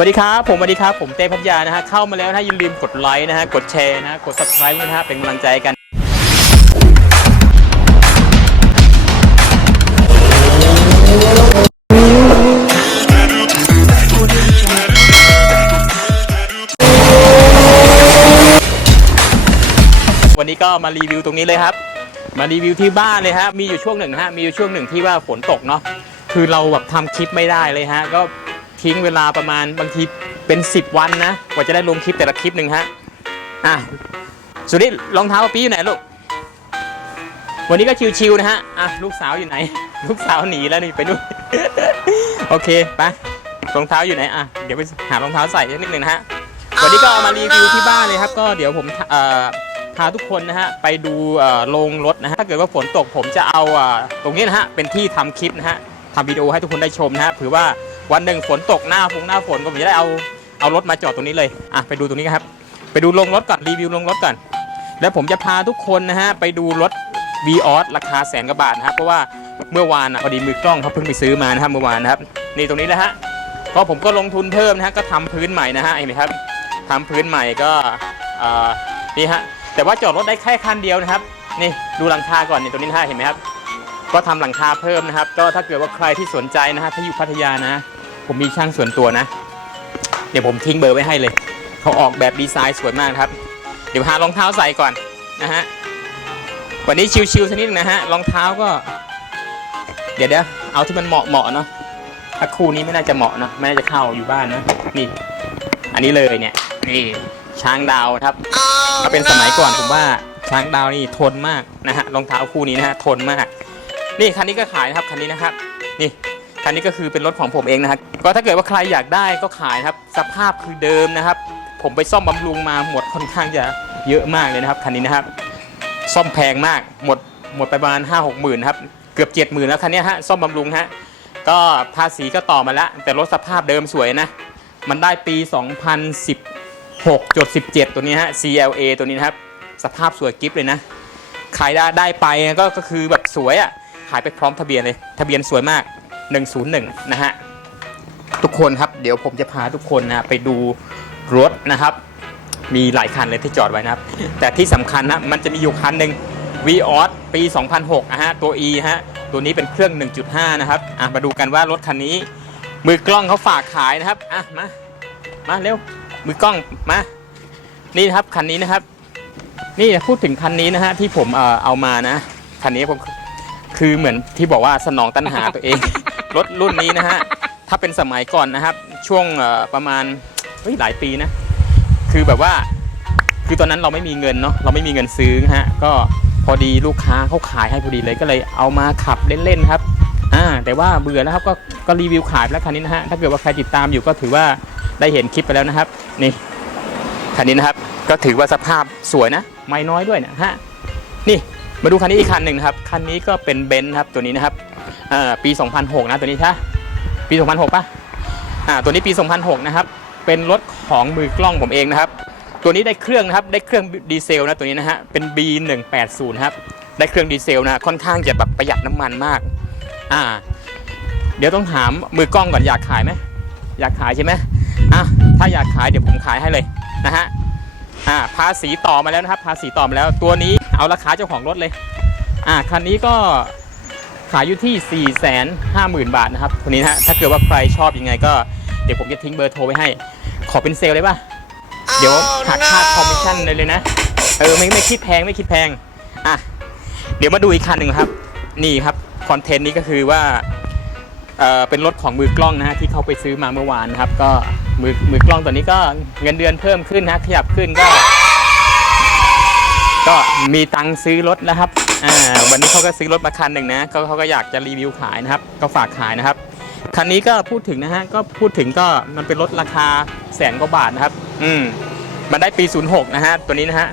วัสดีครับ ผมสวัสดีครับ ผมเต้พัทยานะฮะ เข้ามาแล้วนะฮะอย่าลืมกดไลค์นะฮะ กดแชร์นะฮะ กด subscribe ด้วยนะฮะ เป็นกำลังใจกันวันนี้ก็มารีวิวตรงนี้เลยครับ มารีวิวที่บ้านเลยฮะ มีอยู่ช่วงหนึ่งฮะ มีอยู่ช่วงหนึ่งที่ว่าฝนตกเนาะ คือเราแบบทำคลิปไม่ได้เลยฮะ ก็ ทิ้งเวลาประมาณบางทีเป็น 10 วันนะกว่าจะได้ลงคลิปแต่ละคลิปหนึ่งฮะอะสุดที่รองเท้าปีอยู่ไหนลูกวันนี้ก็ชิวๆนะฮะอะลูกสาวอยู่ไหน ลูกสาวหนีแล้วนี่ไปนู่นโอเคไปรองเท้าอยู่ไหนอะเดี๋ยวไปหารองเท้าใส่นิดนึงนะฮะวันนี้ก็เอามารีวิวที่บ้านเลยครับ ก็เดี๋ยวผมเอ่อพาทุกคนนะฮะไปดูเอ่อโรงรถนะฮะถ้าเกิดว่าฝนตกผมจะเอาอ่อตรงนี้นะฮะเป็นที่ทำคลิปนะฮะทำวิดีโอให้ทุกคนได้ชมนะฮะถือว่า วันหนึ่งฝนตกหน้าฝนหน้าฝนก็มจะได้เอาเอารถมาจอดตรงนี้เลยอะไปดูตรงนี้ครับ ไปดูโรงรถก่อนรีวิวโรงรถก่อน แล้วผมจะพาทุกคนนะฮะไปดูรถ v ีออสราคาแสนกว่าบาทนะครับเพราะว่าเมื่อวานอะพอดีมือกล้องเขาเพิ่งไปซื้อมานะครับเมื่อวานนะครับนี่ตรงนี้แหละฮะเพราะผมก็ลงทุนเพิ่มนะฮะก็ทำพื้นใหม่นะฮะเห็นไหมครับทำพื้นใหม่ก็นี่ฮะแต่ว่าจอดรถได้แค่คันเดียวนะครับ นี่ดูหลังคาก่อนนี่ตรงนี้นะฮะเห็นไหมครับ ก็ทำหลังคาเพิ่มนะครับ ก็ถ้าเกิดว่าใครที่สนใจนะฮะถ้าอยู่พัทยานะ ผมมีช่างส่วนตัวนะ เดี๋ยวผมทิ้งเบอร์ไว้ให้เลย เขาออกแบบดีไซน์สวยมากครับ เดี๋ยวหารองเท้าใส่ก่อนนะฮะ วันนี้ชิวๆสักนิดนะฮะ รองเท้าก็ เดี๋ยวเดี๋ยวเอาที่มันเหมาะเหมาะๆเนาะถ้าคู่นี้ไม่น่าจะเหมาะเนอะไม่น่าจะเข้าอยู่บ้านนะ นี่ อันนี้เลยเนี่ย นี่ช้างดาวครับ ถ้าเป็นสมัยก่อนผมว่าช้างดาวนี่ทนมากนะฮะ รองเท้าคู่นี้นะฮะทนมาก นี่คันนี้ก็ขายนะครับคันนี้นะครับ นี่ คันนี้ก็คือเป็นรถของผมเองนะครับก็ถ้าเกิดว่าใครอยากได้ก็ขายครับ สภาพคือเดิมนะครับ ผมไปซ่อมบำรุงมาหมดค่อนข้างจะเยอะมากเลยนะครับคันนี้นะครับ ซ่อมแพงมากหมดหมดไปประมาณ5 6หมื่นครับเกือบ7 0,000แล้วคันนี้ฮะซ่อมบำรุงฮะก็ภาษีก็ต่อมาแล้วแต่รถสภาพเดิมสวยนะ มันได้ปี 2016.17 ตัวนี้ฮะ CLA ตัวนี้นะครับ สภาพสวยกิฟเลยนะขายได้ได้ไปก็ก็คือแบบสวยอะ่ะขายไปพร้อมทะเบียนเลย ทะเบียนสวยมาก 101 นะฮะ ทุกคนครับ เดี๋ยวผมจะพาทุกคนนะไปดูรถนะครับ มีหลายคันเลยที่จอดไว้นะครับ แต่ที่สำคัญนะมันจะมีอยู่คันหนึ่ง v ีออสปี 2006นะฮะ ตัว E ฮะ ตัวนี้เป็นเครื่อง 1.5 นะครับ อะ มาดูกันว่ารถคันนี้ มือกล้องเขาฝากขายนะครับ อะ มา มาเร็ว มือกล้อง มา นี่นะครับ คันนี้นะครับ นี่พูดถึงคันนี้นะฮะที่ผมเอ่อเอามานะ คันนี้ผมคือเหมือนที่บอกว่าสนองตัณหาตัวเอง รถรุ่นนี้นะฮะ ถ้าเป็นสมัยก่อนนะครับ ช่วงประมาณเฮ้ยหลายปีนะ คือแบบว่า คือตอนนั้นเราไม่มีเงินเนาะ เราไม่มีเงินซื้อฮะ ก็พอดีลูกค้าเขาขายให้พอดีเลยก็เลยเอามาขับเล่นๆครับ อ่า แต่ว่าเบื่อแล้วครับก็ก็รีวิวขายไปแล้วคันนี้นะฮะ ถ้าเกิดว่าใครติดตามอยู่ก็ถือว่าได้เห็นคลิปไปแล้วนะครับ นี่ คันนี้นะครับ ก็ถือว่าสภาพสวยนะ ไม่น้อยด้วยนะฮะ นี่ มาดูคันนี้อีกคันหนึ่งนะครับ คันนี้ก็เป็นเบนซ์ครับ ตัวนี้นะครับ อ่าปี 2006 นะตัวนี้ใช่ปี 2006ป่ะอ่าตัวนี้ปี 2006 นะครับ เป็นรถของมือกล้องผมเองนะครับ ตัวนี้ได้เครื่องนะครับ ได้เครื่องดีเซลนะตัวนี้นะฮะ เป็น B180 ครับ ได้เครื่องดีเซลนะ ค่อนข้างจะแบบประหยัดน้ำมันมาก อ่า เดี๋ยวต้องถามมือกล้องก่อนอยากขายไหม อยากขายใช่ไหมอะ ถ้าอยากขายเดี๋ยวผมขายให้เลยนะฮะ อ่า ภาษีต่อมาแล้วนะครับ ภาษีต่อมาแล้ว ตัวนี้เอาราคาเจ้าของรถเลย อ่า คันนี้ก็ ขายอยู่ที่ 4 5 0 0 0 0 บาทนะครับตัวนี้นะฮะถ้าเกิดว่าใครชอบยังไงก็เดี๋ยวผมจะทิ้งเบอร์โทรไว้ให้ ขอเป็นเซลลเลยป่ะ เดี๋ยวหักค่าคอมมิชชั่นเลยเลยนะ เออไม่ไม่คิดแพงไม่คิดแพง อะ เดี๋ยวมาดูอีกคันหนึ่งครับ นี่ครับคอนเทนต์นี้ก็คือว่าเอ่อเป็นรถของมือกล้องนะฮะที่เขาไปซื้อมาเมื่อวานนะครับ ก็มือมือกล้องตัวนี้ก็เงินเดือนเพิ่มขึ้นนะขยับขึ้นก็ ก็มีตังค์ซื้อรถนะครับอ่าวันนี้เขาก็ซื้อรถมาคันหนึ่งนะเขาเขาก็อยากจะรีวิวขายนะครับ ก็ฝากขายนะครับคันนี้ก็พูดถึงนะฮะก็พูดถึงก็มันเป็นรถราคาแสนกว่าบาทนะครับ อืมมันได้ปี 06 นะฮะตัวนี้นะฮะ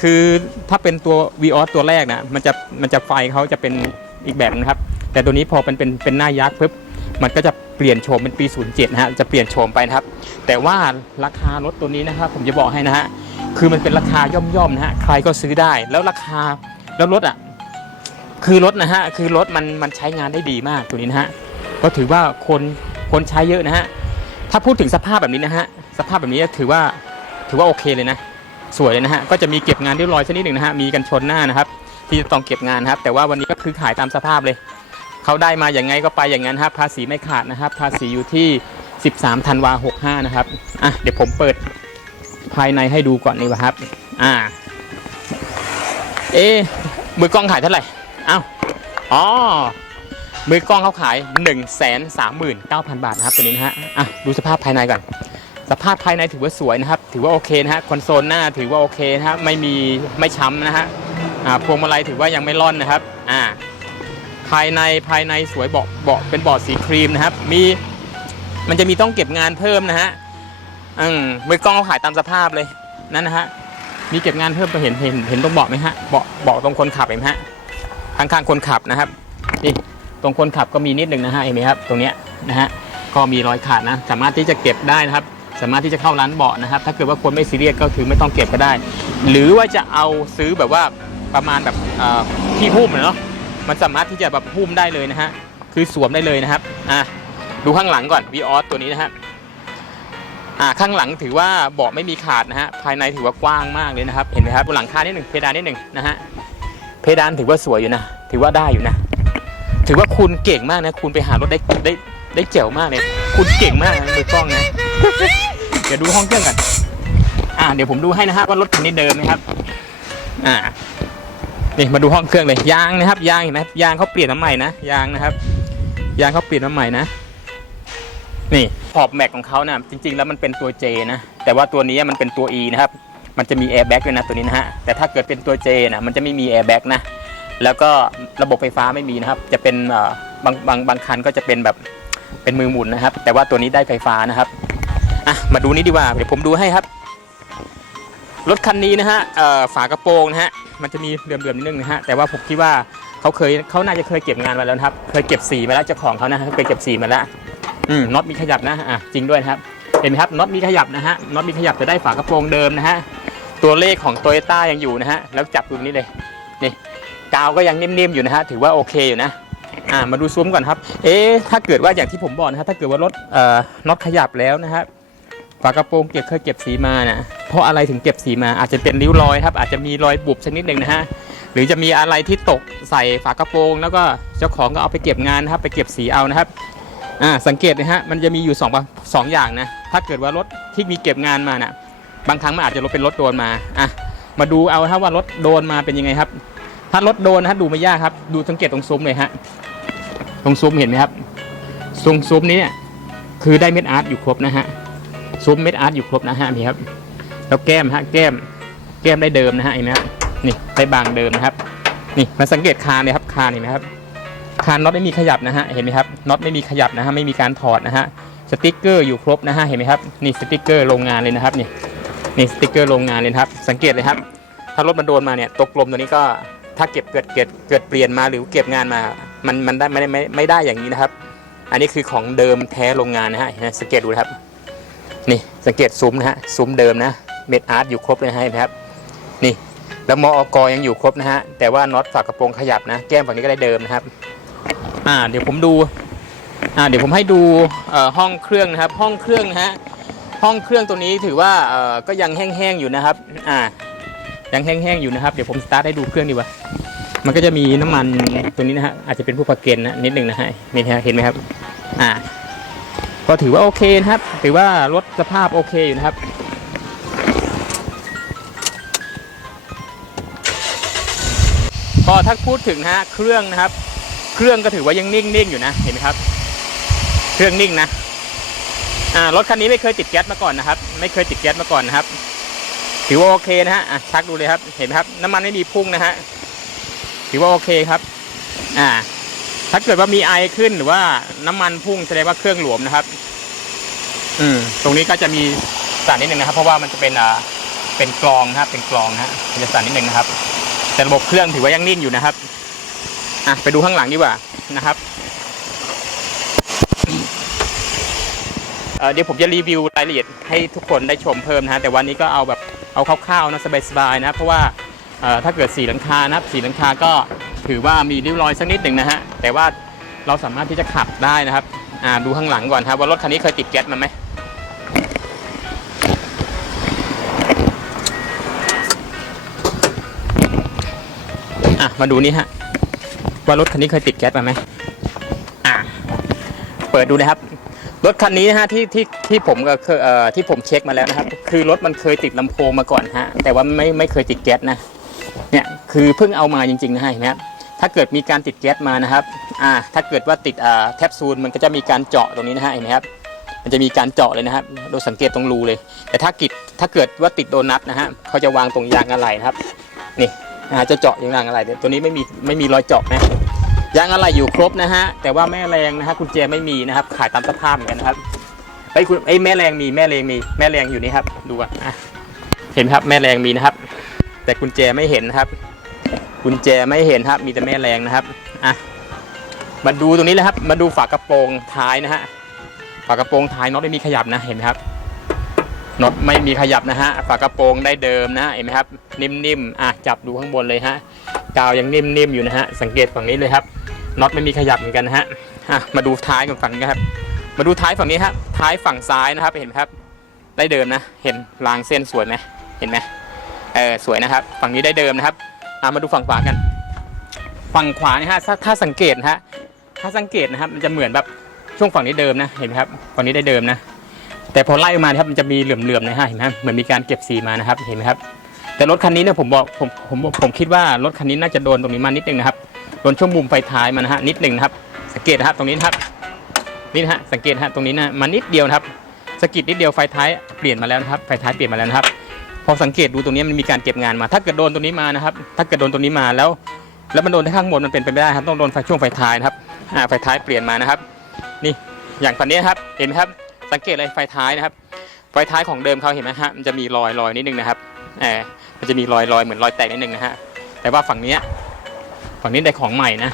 คือถ้าเป็นตัว v ีออตัวแรกนะมันจะมันจะไฟเขาจะเป็นอีกแบบนะครับ แต่ตัวนี้พอเป็นเป็นเป็นหน้ายักษ์ปุ๊บมันก็จะเปลี่ยนโฉมเป็นปี 07 นะฮะจะเปลี่ยนโฉมไปนะครับ แต่ว่าราคารถตัวนี้นะครับผมจะบอกให้นะฮะ คือมันเป็นราคาย่อมๆนะฮะใครก็ซื้อได้แล้วราคาแล้วรถอะคือรถนะฮะคือรถมันมันใช้งานได้ดีมากตัวนี้นะฮะก็ถือว่าคนคนใช้เยอะนะฮะถ้าพูดถึงสภาพแบบนี้นะฮะสภาพแบบนี้ถือว่าถือว่าโอเคเลยนะสวยเลยนะฮะก็จะมีเก็บงานเรียบร้อยสักนิดหนึ่งนะฮะมีกันชนหน้านะครับ ที่จะต้องเก็บงานนะครับ แต่ว่าวันนี้ก็คือขายตามสภาพเลยเขาได้มาอย่างไงก็ไปอย่างนั้นครับภาษีไม่ขาดนะครับ ภาษีอยู่ที่ 13ธันวา65นะครับอะเดี๋ยวผมเปิด ภายในให้ดูก่อนนี่วะครับ อ่า เอ๊ะมือกล้องขายเท่าไหร่เอ้าอ๋อมือกล้องเขาขาย 1 3 9 0 0 0 บาทนะครับตัวนี้นะฮะ อะ ดูสภาพภายในก่อน สภาพภายในถือว่าสวยนะครับ ถือว่าโอเคนะฮะ คอนโซลหน้าถือว่าโอเคนะครับ ไม่มีไม่ช้ำนะฮะ อ่า พวงมาลัยถือว่ายังไม่ร่อนนะครับ อ่า ภายในภายในสวยเบาะเบาะเป็นเบาะสีครีมนะครับ มี มันจะมีต้องเก็บงานเพิ่มนะฮะ อืมมือกล้องเขาขายตามสภาพเลยนั่นนะฮะมีเก็บงานเพิ่มไปเห็นเห็นเห็นตรงเบาะไหมฮะเบาะเบาะตรงคนขับเห็นไหมฮะข้างๆคนขับนะครับนี่ตรงคนขับก็มีนิดหนึ่งนะฮะเห็นไหมครับ ตรงเนี้ยนะฮะก็มีรอยขาดนะ สามารถที่จะเก็บได้นะครับ สามารถที่จะเข้าร้านเบาะนะครับ ถ้าเกิดว่าคนไม่ซีเรียสก็คือไม่ต้องเก็บก็ได้ หรือว่าจะเอาซื้อแบบว่าประมาณแบบที่หุ้มเนาะมันสามารถที่จะแบบหุ้มได้เลยนะฮะคือสวมได้เลยนะครับอะดูข้างหลังก่อน v ีออสตัวนี้นะฮะ อ่าข้างหลังถือว่าเบาะไม่มีขาดนะฮะภายในถือว่ากว้างมากเลยนะครับ เห็นไหมครับบนหลังคานิดหนึ่งเพดานนิดหนึ่งนะฮะเพดานถือว่าสวยอยู่นะ ถือว่าได้อยู่นะ ถือว่าคุณเก่งมากนะ คุณไปหารถได้ได้ได้เจ๋วมากเลยคุณเก่งมากนะมือกล้องนะเดี๋ยวดูห้องเครื่องกันอ่าเดี๋ยวผมดูให้นะฮะว่ารถคันนี้เดิมนะครับ อ่านี่มาดูห้องเครื่องเลยยางนะครับ ยางเห็นไหมยางเขาเปลี่ยนมาใหม่นะยางนะครับ ยางเขาเปลี่ยนมาใหม่นะ นี่ อบแม็กของเขานะจริง ๆ แล้วมันเป็นตัว J นะแต่ว่าตัวนี้มันเป็นตัว E นะครับมันจะมีแอร์แบ็กด้วยนะตัวนี้นะฮะแต่ถ้าเกิดเป็นตัว J นะมันจะไม่มีแอร์แบ็กนะแล้วก็ระบบไฟฟ้าไม่มีนะครับจะเป็นเอ่อบางบางบางคันก็จะเป็นแบบเป็นมือหมุนนะครับ แต่ว่าตัวนี้ได้ไฟฟ้านะครับอะมาดูนี้ดีกว่าเดี๋ยวผมดูให้ครับ รถคันนี้นะฮะฝากระโปรงนะฮะมันจะมีเลื่อมๆนิดนึงนะฮะแต่ว่าผมคิดว่าเขาเคยเขาน่าจะเคยเก็บงานมาแล้วครับ เคยเก็บสีมาแล้วเจ้าของเขานะเคยเก็บสีมาแล้ว อืมน็อตมีขยับนะอะจริงด้วยนะครับเห็นไหมครับน็อตมีขยับนะฮะน็อตมีขยับจะได้ฝากระโปรงเดิมนะฮะตัวเลขของโตโยต้ายังอยู่นะฮะแล้วจับตรงนี้เลยนี่กาวก็ยังนิ่มๆอยู่นะฮะถือว่าโอเคอยู่นะอ่ามาดูซุ้มก่อนครับ เอ๊ะถ้าเกิดว่าอย่างที่ผมบอกนะฮะถ้าเกิดว่ารถเอ่อน็อตขยับแล้วนะครับฝากระโปรงเก็บเคยเก็บสีมานะเพราะอะไรถึงเก็บสีมาอาจจะเป็นริ้วรอยครับอาจจะมีรอยบุบสักนิดหนึ่งนะฮะหรือจะมีอะไรที่ตกใส่ฝากระโปรง แล้วก็เจ้าของก็เอาไปเก็บงานนะครับไปเก็บสีเอานะครับ อ่าสังเกตนะฮะมันจะมีอยู่สองสองอย่างนะถ้าเกิดว่ารถที่มีเก็บงานมาน่ะบางครั้งมันอาจจะรถเป็นรถโดนมาอะมาดูเอาถ้าว่ารถโดนมาเป็นยังไงครับ ถ้ารถโดนนะฮะดูไม่ยากครับ ดูสังเกตตรงซุ้มเลยฮะตรงซุ้มเห็นไหมครับซุ้มนี้เนี่ยคือได้เม็ดอาร์ตอยู่ครบนะฮะซุ้มเม็ดอาร์ตอยู่ครบนะฮะมีครับแล้วแก้มฮะแก้มแก้มได้เดิมนะฮะเห็นไหมครับนี่ได้บางเดิมนะครับ นี่มาสังเกตคานเลยครับคานเห็นไหมครับ คานน็อตไม่มีขยับนะฮะเห็นไหมครับน็อตไม่มีขยับนะฮะไม่มีการถอดนะฮะสติกเกอร์อยู่ครบนะฮะเห็นไหมครับนี่สติกเกอร์โรงงานเลยนะครับนี่นี่สติกเกอร์โรงงานเลยครับสังเกตเลยครับ ถ้ารถมันโดนมาเนี่ยตกลมตัวนี้ก็ถ้าเก็บเกิดเกิดเกิดเปลี่ยนมาหรือเก็บงานมา มันมันได้ไม่ได้ไม่ไม่ได้อย่างนี้นะครับ อันนี้คือของเดิมแท้โรงงานนะฮะสังเกตดูครับนี่สังเกตซุ้มนะฮะซุ้มเดิมนะเม็ดอาร์ตอยู่ครบเลยนะฮะเห็นไหมครับ นี่แล้วมออกยังอยู่ครบนะฮะแต่ว่าน็อตฝากกระโปรงขยับนะ แก้มฝั่งนี้ก็ได้เดิมนะครับ อ่าเดี๋ยวผมดูอ่าเดี๋ยวผมให้ดูเอ่อห้องเครื่องนะครับ ห้องเครื่องนะฮะห้องเครื่องตัวนี้ถือว่าเอ่อก็ยังแห้งๆอยู่นะครับอ่ายังแห้งๆอยู่นะครับเดี๋ยวผมสตาร์ทให้ดูเครื่องดีกว่ามันก็จะมีน้ำมันตัวนี้นะฮะอาจจะเป็นพวกปลาเกนนะนิดหนึ่งนะฮะนี่ฮะเห็นไหมครับอ่าก็ถือว่าโอเคนะครับ ถือว่ารถสภาพโอเคอยู่นะครับก็ถ้าพูดถึงนะฮะเครื่องนะครับ เครื่องก็ถือว่ายังนิ่งๆอยู่นะ เห็นไหมครับ เครื่องนิ่งนะ อ่ารถคันนี้ไม่เคยติดแก๊สมาก่อนนะครับ ไม่เคยติดแก๊สมาก่อนนะครับ ถือว่าโอเคนะฮะ อะชักดูเลยครับ เห็นไหมครับ น้ำมันไม่มีพุ่งนะฮะ ถือว่าโอเคครับ อ่า ถ้าเกิดว่ามีไอขึ้นหรือว่าน้ำมันพุ่งแสดงว่าเครื่องหลวมนะครับ อืม ตรงนี้ก็จะมีสั่นนิดนึงนะครับ เพราะว่ามันจะเป็นอ่า เป็นกรองนะครับ เป็นกรองนะฮะมันจะสั่นนิดนึงนะครับ แต่ระบบเครื่องถือว่ายังนิ่งอยู่นะครับ่ะไปดูข้างหลังดีกว่านะครับเดี๋ยวผมจะรีวิวรายละเอียดให้ทุกคนได้ชมเพิ่มนะแต่วันนี้ก็เอาแบบเอาคร่าวๆนะสบายๆนะเพราะว่าถ้าเกิดสีหลังคานะครับสีหลังคาก็ถือว่ามีริ้วรอยสักนิดหนึ่งนะฮะแต่ว่าเราสามารถที่จะขับได้นะครับดูข้างหลังก่อนครับว่ารถคันนี้เคยติดแก๊สมาไหมมาดูนี่ฮะ ว่ารถคันนี้เคยติดแก๊สมาไหมอะเปิดดูนะครับ รถคันนี้นะฮะที่ที่ที่ผมก็เคยเอ่อที่ผมเช็คมาแล้วนะครับ คือรถมันเคยติดลำโพงมาก่อนฮะ แต่ว่าไม่ไม่เคยติดแก๊สนะ เนี่ยคือเพิ่งเอามาจริงๆนะฮะเห็นไหมครับถ้าเกิดมีการติดแก๊สมานะครับ อ่า ถ้าเกิดว่าติดอ่าแคปซูลมันก็จะมีการเจาะตรงนี้นะฮะเห็นไหมครับ มันจะมีการเจาะเลยนะครับโดยสังเกตตรงรูเลย แต่ถ้ากิดถ้าเกิดว่าติดโดนัทนะฮะเขาจะวางตรงยางอะไหล่นะครับ นี่อ่าจะเจาะยางอะไหลเนี่ยตัวนี้ไม่มีไม่มีรอยเจาะนะ ยางอะไหล่อยู่ครบนะฮะ แต่ว่าแม่แรงนะฮะกุญแจไม่มีนะครับ ขายตามสภาพเหมือนกันครับไอ้คุณไอ้แม่แรงมีแม่แรงมีแม่แรงอยู่นี่ครับ ดูอะอะเห็นครับแม่แรงมีนะครับ แต่กุญแจไม่เห็นนะครับกุญแจไม่เห็นครับ มีแต่แม่แรงนะครับอะมาดูตรงนี้เลยครับ มาดูฝากระโปรงท้ายนะฮะฝากระโปรงท้ายน็อตไม่มีขยับนะเห็นครับน็อตไม่มีขยับนะฮะฝากระโปรงได้เดิมนะเห็นไหมครับ นิ่มๆอะจับดูข้างบนเลยฮะกาวยังนิ่มๆอยู่นะฮะสังเกตฝั่งนี้เลยครับ น็อตไม่มีขยับเหมือนกันนะฮะมาดูท้ายกันฝั่งนี้ครับ มาดูท้ายฝั่งนี้ครับท้ายฝั่งซ้ายนะครับเห็นไหมครับ ได้เดิมนะ เห็นรางเส้นสวยไหมเห็นไหมเออสวยนะครับ ฝั่งนี้ได้เดิมนะครับมาดูฝั่งขวากัน ฝั่งขวาเนี่ยฮะถ้าสังเกตนะฮะถ้าสังเกตนะครับมันจะเหมือนแบบช่วงฝั่งนี้เดิมนะเห็นไหมครับฝั่งนี้ได้เดิมนะ แต่พอไล่มาครับมันจะมีเหลื่อมๆนะฮะเห็นไหมเหมือนมีการเก็บสีมานะครับเห็นไหมครับแต่รถคันนี้เนี่ยผมบอกผมผมผมคิดว่ารถคันนี้น่าจะโดนตรงนี้มานิดนึงนะครับ โดนช่วงมุมไฟท้ายมานนะฮะนิดหนึ่งนะครับ สังเกตนะครับตรงนี้นะครับนี่นะฮะสังเกตนะฮะตรงนี้นะมานิดเดียวนะครับสกิดนิดเดียวไฟท้ายเปลี่ยนมาแล้วนะครับไฟท้ายเปลี่ยนมาแล้วนะครับ พอสังเกตดูตรงนี้มันมีการเก็บงานมา ถ้าเกิดโดนตรงนี้มานะครับ ถ้าเกิดโดนตรงนี้มาแล้ว แล้วมันโดนที่ข้างบนมันเป็นไปไม่ได้ครับต้องโดนไฟช่วงไฟท้ายนะครับอ่าไฟท้ายเปลี่ยนมานะครับ นี่อย่างคันนี้ครับเห็นไหมครับ สังเกตเลยไฟท้ายนะครับ ไฟท้ายของเดิมเขาเห็นไหมฮะมันจะมีรอยรอยนิดนึงนะครับเออมันจะมีรอยรอยเหมือนรอยแตกนิดนึงนะฮะแต่ว่าฝั่งนี้ ฝั่งนี้ได้ของใหม่นะ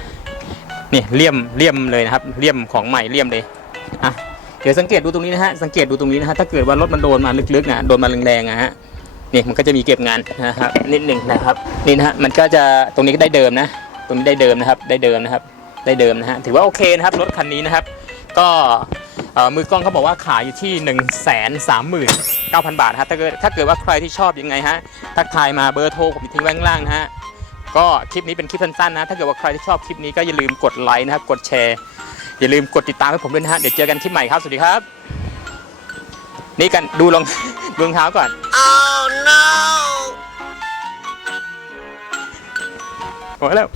นี่เลี่ยมเลี่ยมเลยนะครับเลี่ยมของใหม่เลี่ยมเลยอะเดี๋ยวสังเกตดูตรงนี้นะฮะสังเกตดูตรงนี้นะฮะถ้าเกิดว่ารถมันโดนมาลึกๆนะโดนมาแรงๆนะฮะนี่มันก็จะมีเก็บงานนะครับนิดหนึ่งนะครับนี่นะฮะมันก็จะตรงนี้ก็ได้เดิมนะ ตรงนี้ได้เดิมนะครับได้เดิมนะครับ ได้เดิมนะฮะถือว่าโอเคนะครับรถคันนี้นะครับ ก็มือกล้องเขาบอกว่าขายอยู่ที่ 1 3 9 0 0 0 บาทครับถ้าเกิดถ้าเกิดว่าใครที่ชอบยังไงฮะทักทายมาเบอร์โทรผมทิ้งไว้ข้างล่างนะฮะ ก็คลิปนี้เป็นคลิปสั้นๆนะ ถ้าเกิดว่าใครที่ชอบคลิปนี้ก็อย่าลืมกดไลค์นะครับ กดแชร์ อย่าลืมกดติดตามให้ผมด้วยนะฮะ เดี๋ยวเจอกันคลิปใหม่ครับ สวัสดีครับ นี่กันดูรองดูรองเท้าก่อน Oh no! โอ้ยแล้ว